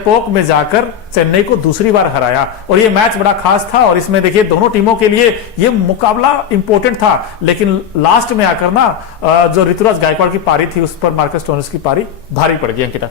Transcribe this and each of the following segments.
पोक में जाकर चेन्नई को दूसरी बार हराया और ये मैच बड़ा खास था। और इसमें देखिए दोनों टीमों के लिए ये मुकाबला इंपॉर्टेंट था, लेकिन लास्ट में आकर ना जो ऋतुराज गायकवाड़ की पारी थी उस पर मार्कस स्टोइनिस की पारी भारी पड़ गई। अंकिता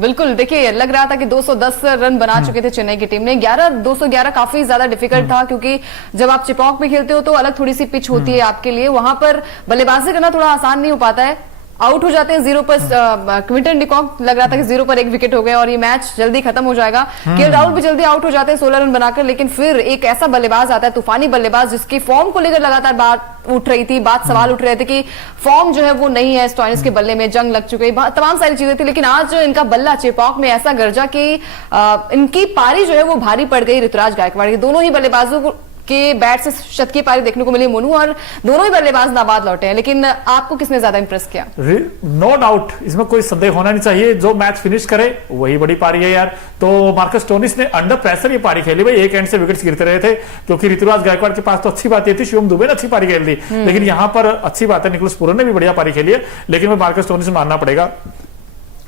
बिल्कुल, देखिए लग रहा था कि 210 रन बना चुके थे चेन्नई की टीम ने। 211 काफी ज्यादा डिफिकल्ट था, क्योंकि जब आप चिपॉक में खेलते हो तो अलग थोड़ी सी पिच होती है आपके लिए, वहां पर बल्लेबाजी करना थोड़ा आसान नहीं हो पाता है। आउट हो जाते हैं 0 पर क्विंटन डिकॉक, लग रहा था कि 0 पर 1 विकेट हो गया और ये मैच जल्दी खत्म हो जाएगा। केएल राहुल भी जल्दी आउट हो जाते हैं 16 रन बनाकर, लेकिन फिर एक ऐसा बल्लेबाज आता है, तूफानी बल्लेबाज, जिसकी फॉर्म को लेकर लगातार बात उठ रही थी, सवाल उठ रहे थे कि फॉर्म जो है वो नहीं है, स्टोइनिस के बल्ले में जंग लग चुकी है, तमाम सारी चीजें थी। लेकिन आज इनका बल्ला चेपॉक में ऐसा गरजा कि इनकी पारी जो है वो भारी पड़ गई ऋतुराज गायकवाड़ की। दोनों ही बल्लेबाजों के बैट से शत की पारी देखने को मिली मोनू, और दोनों ही बल्लेबाज नाबाद लौटे हैं। लेकिन आपको किसने ज्यादा इंप्रेस किया? नो डाउट, इसमें कोई संदेह होना नहीं चाहिए, जो मैच फिनिश करे वही बड़ी पारी है यार। तो मार्कस स्टोइनिस ने अंडर प्रेशर ये पारी खेली भाई, एक एंड से विकेट्स गिरते रहे थे, क्योंकि ऋतुराज गायकवाड़ के पास तो अच्छी बात ये थी, शिवम दुबे ने अच्छी पारी खेल दी, लेकिन यहां पर अच्छी बात है निकोलस पूरन ने भी बढ़िया पारी खेली है। लेकिन मैं मार्कस स्टोइनिस से मानना पड़ेगा,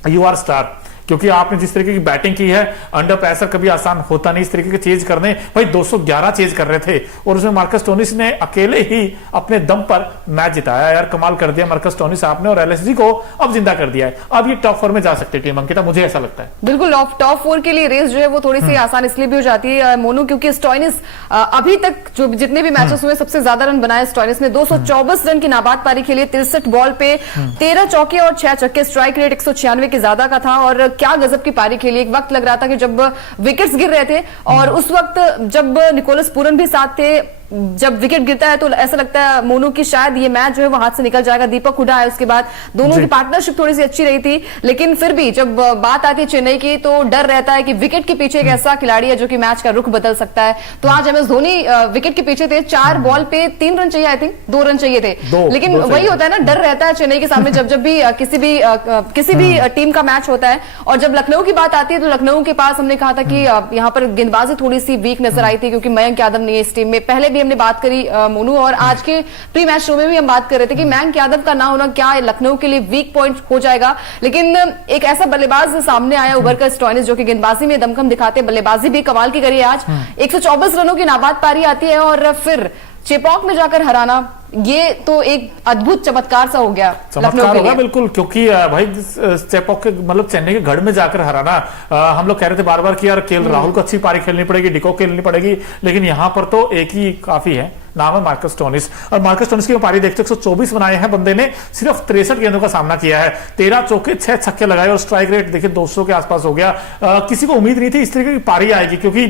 यू आर स्टार, क्योंकि आपने जिस तरीके की बैटिंग की है, अंडर प्रेशर कभी आसान होता नहीं इस तरीके के चेज करने। भाई 211 चेज कर रहे थे और उसमें मार्कस स्टोइनिस ने अकेले ही अपने दम पर मैच जिताया यार, कमाल कर दिया मार्कस स्टोइनिस आपने, और एलएसजी को अब जिंदा कर दिया है। अब ये टॉप 4 में जा सकती है टीम, अंकिता मुझे ऐसा लगता है। बिल्कुल, टॉप 4 के लिए रेस जो है वो थोड़ी सी आसान इसलिए भी हो जाती है मोनू, क्योंकि स्टोइनिस अभी तक जो जितने भी मैचेस हुए सबसे ज्यादा रन बनाए स्टोइनिस ने। 224 रन की नाबाद पारी खेली, 63 बॉल पे 13 चौके और 6 छक्के, स्ट्राइक रेट 196 के ज्यादा का था, और क्या गजब की पारी खेली। एक वक्त लग रहा था कि जब विकेट्स गिर रहे थे, और उस वक्त जब निकोलस पूरन भी साथ थे, जब विकेट गिरता है तो ऐसा लगता है मोनू की शायद ये मैच जो है वो हाथ से निकल जाएगा। दीपक हुडा है उसके बाद, दोनों की पार्टनरशिप थोड़ी सी अच्छी रही थी, लेकिन फिर भी जब बात आती है चेन्नई की तो डर रहता है कि विकेट के पीछे एक ऐसा खिलाड़ी है जो कि मैच का रुख बदल सकता है। तो आज एमएस धोनी विकेट के पीछे थे, 4 बॉल पे 3 रन चाहिए, आई थिंक 2 रन चाहिए थे, लेकिन वही होता है ना, डर रहता है चेन्नई के सामने जब भी किसी भी टीम का मैच होता है। और जब लखनऊ की बात आती है तो लखनऊ के पास हमने कहा था कि यहाँ पर गेंदबाजी थोड़ी सी वीक नजर आई थी, क्योंकि मयंक यादव नहीं है इस टीम में। पहले भी हमने बात करी मोनू, और आज के प्री मैच शो में भी हम बात कर रहे थे कि मयंक यादव का ना होना क्या लखनऊ के लिए वीक पॉइंट हो जाएगा। लेकिन एक ऐसा बल्लेबाज सामने आया उभर कर, स्टोइनिस, जो कि गेंदबाजी में दमखम दिखाते, बल्लेबाजी भी कमाल की करी आज। 124 रनों की नाबाद पारी आती है और फिर चेपॉक में जाकर हराना, ये तो एक अद्भुत चमत्कार सा हो गया, चमत्कार होगा बिल्कुल, क्योंकि भाई चेपॉक के मतलब चेन्नई के गढ़ में जाकर हराना, हम लोग कह रहे थे बार बार कि यार केएल राहुल को अच्छी पारी खेलनी पड़ेगी, डिकॉक खेलनी पड़ेगी, लेकिन यहां पर तो एक ही काफी है, नाम है मार्कस स्टोइनिस। और मार्कस स्टोइनिस की पारी देखते 124 बनाए हैं बंदे ने, सिर्फ 63 गेंदों का सामना किया है, 13 चौके 6 छक्के लगाए, और स्ट्राइक रेट देखिए 200 के आसपास हो गया। किसी को उम्मीद नहीं थी इस तरीके की पारी आएगी, क्योंकि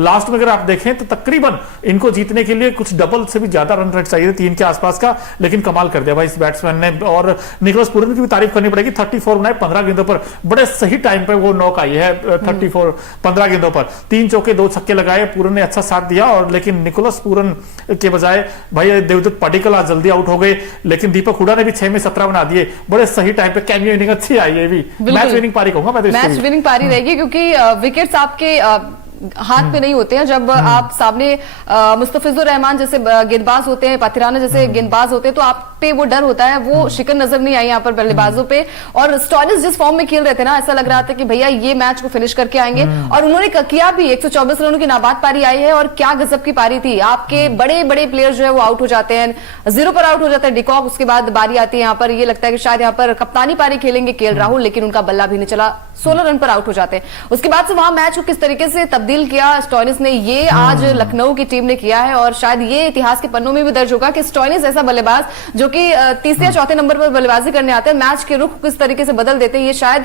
लास्ट में अगर आप देखें तो तकरीबन इनको जीतने के लिए कुछ डबल से भी ज्यादा रन रेट चाहिए, 3 के आसपास का, लेकिन कमाल कर दिया भाई इस बैट्समैन ने। और निकोलस पूरन की भी तारीफ करनी पड़ेगी, 34 बनाए 15 गेंदों पर, बड़े सही टाइम पर वो नॉक आई है, 34 15 गेंदों पर 3 चौके 2 छक्के लगाए, पूरन ने अच्छा साथ दिया। और लेकिन निकोलस पूरन के बजाय भाई देवदत्त पडिक्कल आज जल्दी आउट हो गए, लेकिन दीपक हुडा ने भी 6 में 17 बना दिए, बड़े सही टाइम पे, कैमियो इनिंग अच्छी आई है, भी मैच विनिंग पारी कहूंगा मैं तो, मैच विनिंग पारी रहेगी, क्योंकि विकेट्स आपके हाथ पे नहीं होते हैं। जब आप सामने मुस्तफिजुर रहमान जैसे गेंदबाज होते हैं, पाथिराना जैसे गेंदबाज होते हैं, तो आप पे वो डर होता है, वो शिकन नजर नहीं आई यहाँ पर बल्लेबाजों पे। और स्टोइनिस जिस फॉर्म में खेल रहे थे ना, ऐसा लग रहा था कि भैया ये मैच को फिनिश करके आएंगे, और उन्होंने किया भी। 124 रनों की नाबाद पारी आई है, और क्या गजब की पारी थी। आपके बड़े बड़े प्लेयर जो है वो आउट हो जाते हैं, 0 पर आउट हो जाता है डिकॉक, उसके बाद बारी आती है यहाँ पर, ये लगता है कि शायद यहाँ पर कप्तानी पारी खेलेंगे केएल राहुल, लेकिन उनका बल्ला भी नहीं चला, 16 रन पर आउट हो जाते हैं। उसके बाद से वहां मैच को किस तरीके से तब्दील किया स्टोइनिस ने, ये आज लखनऊ की टीम ने किया है, और शायद ये इतिहास के पन्नों में भी दर्ज होगा कि स्टोइनिस ऐसा बल्लेबाज जो कि तीसरे या चौथे नंबर पर बल्लेबाजी करने आते हैं, मैच के रुख किस तरीके से बदल देते हैं, ये शायद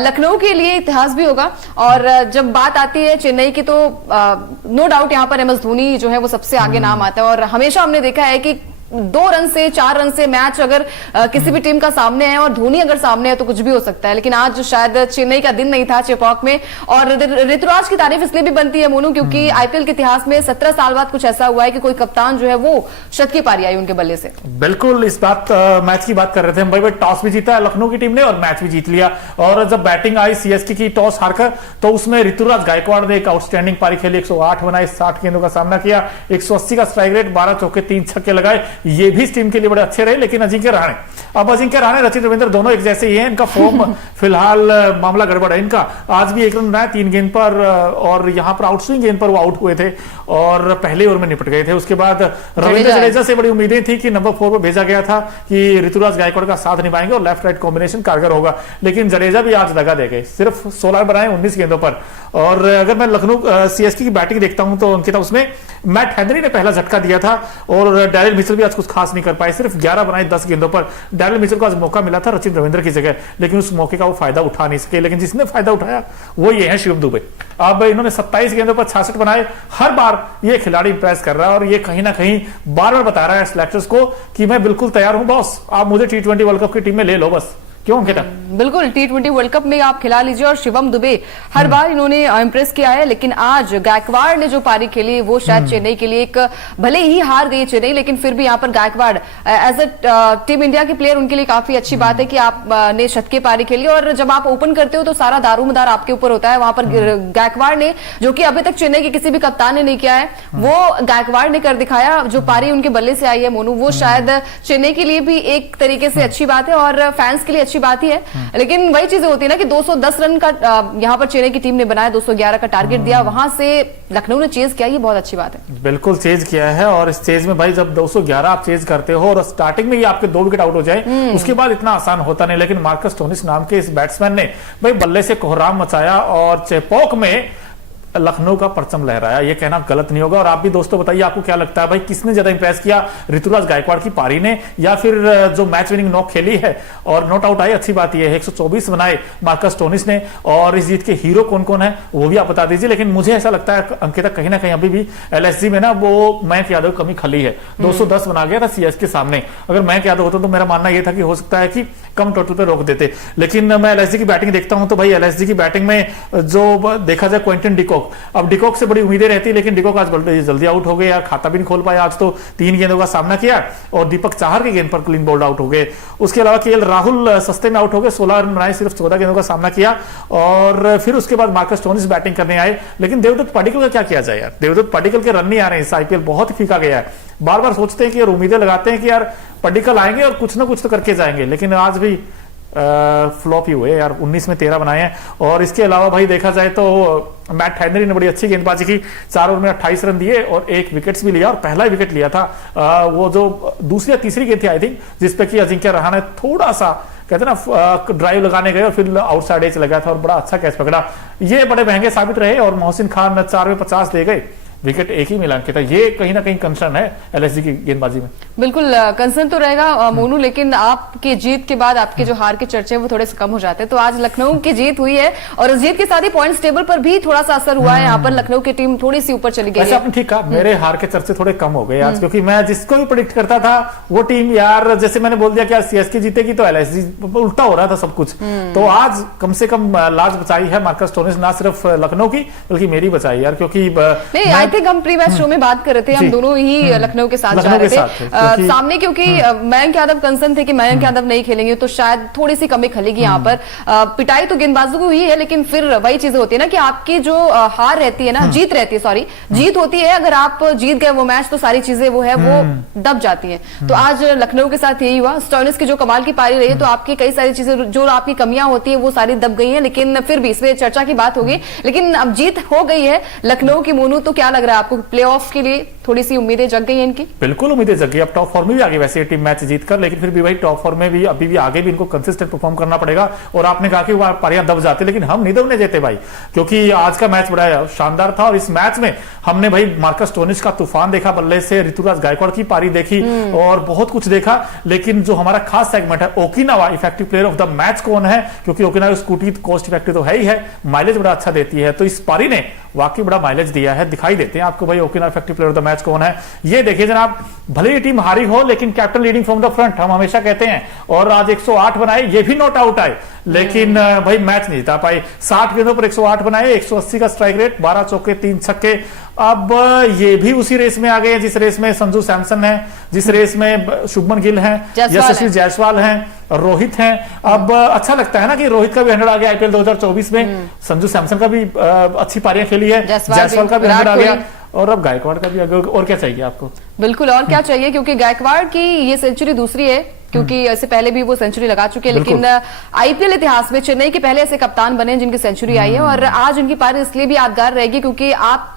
लखनऊ के लिए इतिहास भी होगा। और जब बात आती है चेन्नई की तो नो डाउट यहाँ पर एमएस धोनी जो है वो सबसे आगे नाम आता है, और हमेशा हमने देखा है कि 2 रन से 4 रन से मैच अगर किसी भी टीम का सामने है और धोनी अगर सामने है तो कुछ भी हो सकता है। लेकिन आज शायद चेन्नई का दिन नहीं था चेपॉक में, और ऋतुराज की तारीफ इसलिए भी बनती है मोनू, क्योंकि आईपीएल के इतिहास में 17 साल बाद कुछ ऐसा हुआ है कि कोई कप्तान जो है वो शत की पारी आई उनके बल्ले से। बिल्कुल, इस बात मैच की बात कर रहे थे हम भाई, टॉस भी जीता है लखनऊ की टीम ने और मैच भी जीत लिया। और जब बैटिंग आई सीएसके की टॉस हारकर, तो उसमें ऋतुराज गायकवाड़ ने एक आउटस्टैंडिंग पारी खेली, 108 बनाए, 60 गेंदों का सामना किया, 180 का स्ट्राइक रेट, 12 चौके 3 छक्के लगाए, ये भी इस टीम के लिए बड़े अच्छे रहे। लेकिन अजिंक्य रहाणे रचिन रविंद्र दोनों एक जैसे ही हैं। इनका फॉर्म फिलहाल मामला गड़बड़ है इनका। आज भी 1 रन बनाया 3 गेंद पर, और यहां पर आउटस्विंग गेंद पर वो आउट हुए थे और पहले ओवर में निपट गए थे। उसके बाद रविंद्र जडेजा से बड़ी उम्मीदें थी कि नंबर 4 पर भेजा गया था कि ऋतुराज गायकवाड़ का साथ निभाएंगे और लेफ्ट राइट कॉम्बिनेशन कारगर होगा, लेकिन जडेजा भी आज दगा दे गए। सिर्फ 16 बनाए 19 गेंदों पर। और अगर मैं लखनऊ सीएसके की बैटिंग देखता हूं तो अंकिता, उसमें मैट हेनरी ने पहला झटका दिया था और डैरिल मिचेल भी आज कुछ खास नहीं कर पाए। सिर्फ 11 बनाए 10 गेंदों पर। डैरिल मिचेल को आज मौका मिला था रचिन रविंद्र की जगह, लेकिन उस मौके का वो फायदा उठा नहीं सके। लेकिन जिसने फायदा उठाया वो ये है शिवम दुबे। अब इन्होंने 27 गेंदों पर 66 बनाए। हर बार ये खिलाड़ी इंप्रेस कर रहा है और ये कहीं ना कहीं बार बार बता रहा है सिलेक्टर्स को कि मैं बिल्कुल तैयार हूं बॉस, आप मुझे T20 वर्ल्ड कप की टीम में ले लो बस। क्यों अंकिता? बिल्कुल, T20 वर्ल्ड कप में आप खिला लीजिए। और शिवम दुबे हर बार इन्होंने इंप्रेस किया है, लेकिन आज गायकवाड़ ने जो पारी खेली वो शायद चेन्नई के लिए एक, भले ही हार गई चेन्नई, लेकिन फिर भी यहाँ पर Gaikwad as a team India के प्लेयर उनके लिए काफी अच्छी बात है कि आपने शतकीय पारी खेली। और जब आप ओपन करते हो तो सारा दारोमदार आपके ऊपर होता है। वहां पर गायकवाड़ ने, जो कि अभी तक चेन्नई के किसी भी कप्तान ने नहीं किया है, वो गायकवाड़ ने कर दिखाया। जो पारी उनके बल्ले से आई है मोनू, वो शायद चेन्नई के लिए भी एक तरीके से अच्छी बात है और फैंस के लिए अच्छी बात ही है। लेकिन वही चीजें होती है ना कि 210 रन का यहां पर चेन्नई की टीम ने बनाया, 211 का टारगेट दिया, वहां से लखनऊ ने चेज किया, ये बहुत अच्छी बात है। बिल्कुल चेज किया है। और इस चेज में भाई जब 211 आप चेज करते हो और स्टार्टिंग में ही आपके 2 विकेट आउट हो जाए, उसके बाद इतना आसान होता नहीं। लेकिन मार्कस स्टोनिस नाम के इस बैट्समैन ने भाई बल्ले से कोहराम मचाया और चेपॉक में लखनऊ का परचम लहराया। ये कहना गलत नहीं होगा। और आप भी दोस्तों बताइए आपको क्या लगता है भाई, किसने ज्यादा इंप्रेस किया, ऋतुराज गायकवाड़ की पारी ने या फिर जो मैच विनिंग नॉक खेली है और नॉट आउट आई? अच्छी बात यह है 124 बनाए मार्कस स्टोनिस ने। और इस जीत के हीरो कौन कौन है वो भी आप बता दीजिए। लेकिन मुझे ऐसा लगता है अंकिता, कहीं ना कहीं अभी भी एलएसजी में ना वो मयंक यादव कमी खली है। 210 बना गया था सीएसके के सामने। अगर मयंक यादव होता तो मेरा मानना यह था कि हो सकता है कि कम टोटल पे रोक देते। लेकिन मैं एलएसजी की बैटिंग देखता हूं तो भाई एलएसजी की बैटिंग में जो देखा जाए क्विंटन डिकॉक, अब डिकॉक से बड़ी उम्मीदें रहती, लेकिन डिकॉक आज जल्दी आउट हो गए यार, खाता भी नहीं खोल पाया। आज तो 3 गेंदों का सामना किया और दीपक चाहर की गेंद पर क्लीन बोल्ड आउट हो गए। उसके अलावा केएल राहुल सस्ते में आउट हो गए, 16 रन बनाए, सिर्फ 14 गेंदों का सामना किया। और फिर उसके बाद मार्कस स्टोनिस बैटिंग करने आए। लेकिन देवदत्त पडिक्कल का क्या किया जाए यार, देवदत्त पडिक्कल के रन नहीं आ रहे हैं। इस आईपीएल बहुत ही फीका गया है। बार बार सोचते हैं कि यार उम्मीदें लगाते हैं कि यार पडिक्कल आएंगे और कुछ ना कुछ तो करके जाएंगे, लेकिन आज भी फ्लॉप ही हुए यार। 19 में 13 बनाए हैं। और इसके अलावा भाई देखा जाए तो मैट हेनरी ने बड़ी अच्छी गेंदबाजी की, 4 ओवर में 28 रन दिए और 1 विकेट भी लिया और पहला विकेट लिया था। वो जो दूसरी या तीसरी गेंद थी आई थिंक, जिसपे कि अजिंक्य रहाणे थोड़ा सा कहते ना ड्राइव लगाने गए और फिर आउटसाइड एज लगा था और बड़ा अच्छा कैच पकड़ा। ये बड़े महंगे साबित रहे और मोहसिन खान 4 में 50 दे गए, विकेट एक ही मिला अंकिता। ये कहीं ना कहीं कंसर्न है एलएसजी की गेंदबाजी में। बिल्कुल कंसर्न तो रहेगा मोनू, लेकिन आपके जीत के बाद आपके जो हार के चर्चे वो थोड़े से कम हो जाते हैं। तो आज लखनऊ की जीत हुई है और इस जीत के साथ ही पॉइंट्स टेबल पर भी थोड़ा सा असर हुआ है। यहाँ पर लखनऊ की टीम थोड़ी सी ऊपर चली गई है। आपने ठीक कहा, मेरे हार के चर्चे थोड़े कम हो गए आज, क्योंकि मैं जिसको भी प्रेडिक्ट करता था वो टीम यार, जैसे मैंने बोल दिया कि सीएसके जीतेगी तो एलएसजी, उल्टा हो रहा था सब कुछ। तो आज कम से कम लाज बचाई है मार्कस स्टोनिस, ना सिर्फ लखनऊ की बल्कि मेरी बचाई यार। क्योंकि आई थिंक हम प्री मैच में बात कर रहे थे, हम दोनों ही लखनऊ के साथ जा रहे थे सामने, क्योंकि मयंक यादव कंसर्न थे कि मयंक यादव नहीं खेलेंगे तो शायद थोड़ी सी कमी खलेगी यहाँ पर। पिटाई तो गेंदबाजों को हुई है, लेकिन फिर वही चीजें होती है ना कि आपकी जो हार रहती है ना, जीत रहती है, सॉरी जीत होती है, अगर आप जीत गए वो मैच तो सारी चीजें वो है वो दब जाती है। तो आज लखनऊ के साथ यही हुआ। स्टोनिस की जो कमाल की पारी रही है तो आपकी कई सारी चीजें जो आपकी कमियां होती है वो सारी दब गई है, लेकिन फिर भी इसमें चर्चा की बात होगी। लेकिन अब जीत हो गई है लखनऊ की। मोनू, तो क्या लग रहा है आपको, प्लेऑफ के लिए थोड़ी सी उम्मीदें जग गई हैं इनकी? बिल्कुल उम्मीदें जग गई। अब टॉप फोर में भी आगे वैसे टीम मैच जीतकर, लेकिन फिर भी भाई टॉप फोर में भी अभी भी आगे भी इनको कंसिस्टेंट परफॉर्म करना पड़ेगा। और आपने कहा कि वो पारियां दब जाते, लेकिन हम नहीं दबने देते भाई, क्योंकि आज का मैच बड़ा शानदार था। और इस मैच में हमने भाई मार्कस स्टोनिस का तूफान देखा बल्ले से, ऋतुराज गायकवाड़ की पारी देखी और बहुत कुछ देखा। लेकिन जो हमारा खास सेगमेंट है Okinawa effective player of the match कौन है, क्योंकि ओकिनावा स्कूटी कॉस्ट इफेक्टिव तो है ही है, माइलेज बड़ा अच्छा देती है। तो इस पारी ने वाकई बड़ा माइलेज दिया है। दिखाई देते हैं आपको भाई Okinawa effective player of the match कौन है। ये देखिए जनाब, भले ही टीम हारी हो लेकिन captain leading from the front, हम हमेशा कहते हैं। और आज 108 बनाए, ये भी नॉट आउट आए, लेकिन भाई मैच नहीं जीता पाए। 60 गेंदों पर 108 बनाए, 180 का स्ट्राइक रेट, 12 चौके 3 छक्के। अब ये भी उसी रेस में आ गए जिस रेस में संजू सैमसन है, जिस रेस में शुभमन गिल हैं, यशस्वी जायसवाल हैं, रोहित हैं। अब अच्छा लगता है ना कि रोहित का भी 100 आ गया आईपीएल 2024 में, संजू सैमसन का भी अच्छी पारियां खेली है, जायसवाल का भी 100 आ गया। और अब गायकवाड़ का भी और क्या चाहिए आपको? बिल्कुल, और क्या चाहिए, क्योंकि गायकवाड़ की ये सेंचुरी दूसरी है, क्योंकि इससे पहले भी वो सेंचुरी लगा चुके हैं, लेकिन आईपीएल इतिहास में चेन्नई के पहले ऐसे कप्तान बने जिनकी सेंचुरी आई है। और आज उनकी पारी इसलिए भी यादगार रहेगी क्योंकि आप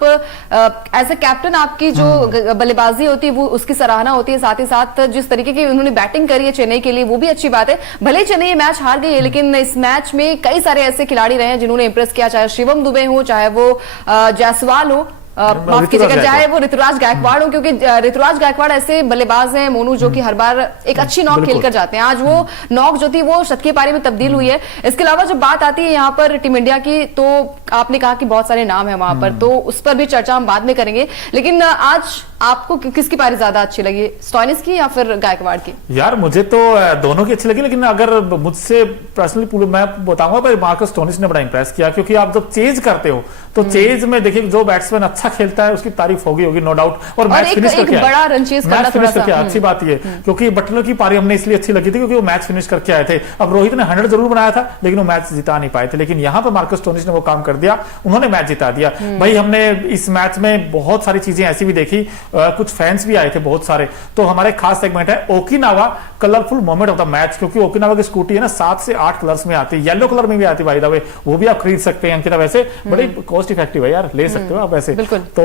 एज ए कैप्टन आपकी जो बल्लेबाजी होती है वो उसकी सराहना होती है, साथ ही साथ जिस तरीके की उन्होंने बैटिंग करी है चेन्नई के लिए वो भी अच्छी बात है। भले ही चेन्नई ये मैच हार गई है, लेकिन इस मैच में कई सारे ऐसे खिलाड़ी रहे हैं जिन्होंने इंप्रेस किया, चाहे शिवम दुबे हो, चाहे वो जायसवाल हो, माफ कीजिएगा, चाहे वो ऋतुराज गायकवाड़ हो, क्योंकि ऋतुराज गायकवाड़ ऐसे बल्लेबाज हैं मोनू जो कि हर बार एक अच्छी नॉक खेलकर जाते हैं। आज वो नॉक जो थी वो शतकीय पारी में तब्दील हुई है। इसके अलावा जब बात आती है यहाँ पर टीम इंडिया की, तो आपने कहा कि बहुत सारे नाम है वहां पर, तो उस पर भी चर्चा हम बाद में करेंगे। लेकिन आज आपको किसकी पारी ज्यादा अच्छी लगी, स्टॉइनिस की या फिर गायकवाड़ की? यार मुझे तो दोनों की अच्छी लगी, लेकिन अगर मुझसे पर्सनली मैं बताऊंगा भाई मार्कस स्टोइनिस ने बड़ा इंप्रेस किया, क्योंकि आप जब चेज करते हो तो चेज में देखिए जो बैट्समैन अच्छा खेलता है उसकी तारीफ होगी नो डाउट। और मैच फिनिश करके बड़ा रन चेज करना, मैच फिनिश करके अच्छी बात ये, क्योंकि बटलर की पारी हमने इसलिए अच्छी लगी थी क्योंकि वो मैच फिनिश करके आए थे। अब रोहित ने 100 जरूर बनाया था लेकिन वो मैच जिता नहीं पाए थे, लेकिन यहाँ पर मार्कस स्टोइनिस ने वो काम कर दिया, उन्होंने मैच जिता दिया। भाई हमने इस मैच में बहुत सारी चीजें ऐसी भी देखी, कुछ फैंस भी आए थे बहुत सारे, तो हमारे खास सेगमेंट है Okinawa colourful moment of the match, क्योंकि ओकिनावा की स्कूटी है ना 7 से 8 कलर्स में आती है, येलो कलर में भी आती है बाय द वे, वो भी आप खरीद सकते हैं अंकिता, वैसे बड़ी कॉस्ट इफेक्टिव है यार, ले सकते हो आप वैसे। तो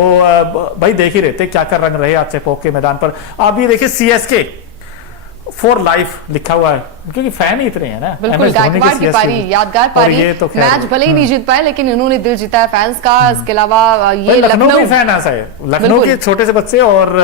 भाई देख ही रहते क्या कर रंग रहे आज चेपॉक के मैदान पर। आप ये देखिए सीएसके फॉर लाइफ लिखा हुआ है, क्योंकि फैन ही इतने हैं ना। बिल्कुल, गायकवाड़ की पारी यादगार पारी, तो मैच भले ही नहीं जीत पाए लेकिन इन्होंने दिल जीता है फैंस का। इसके अलावा ये लखनऊ के फैन ऐसा है, लखनऊ के छोटे से बच्चे और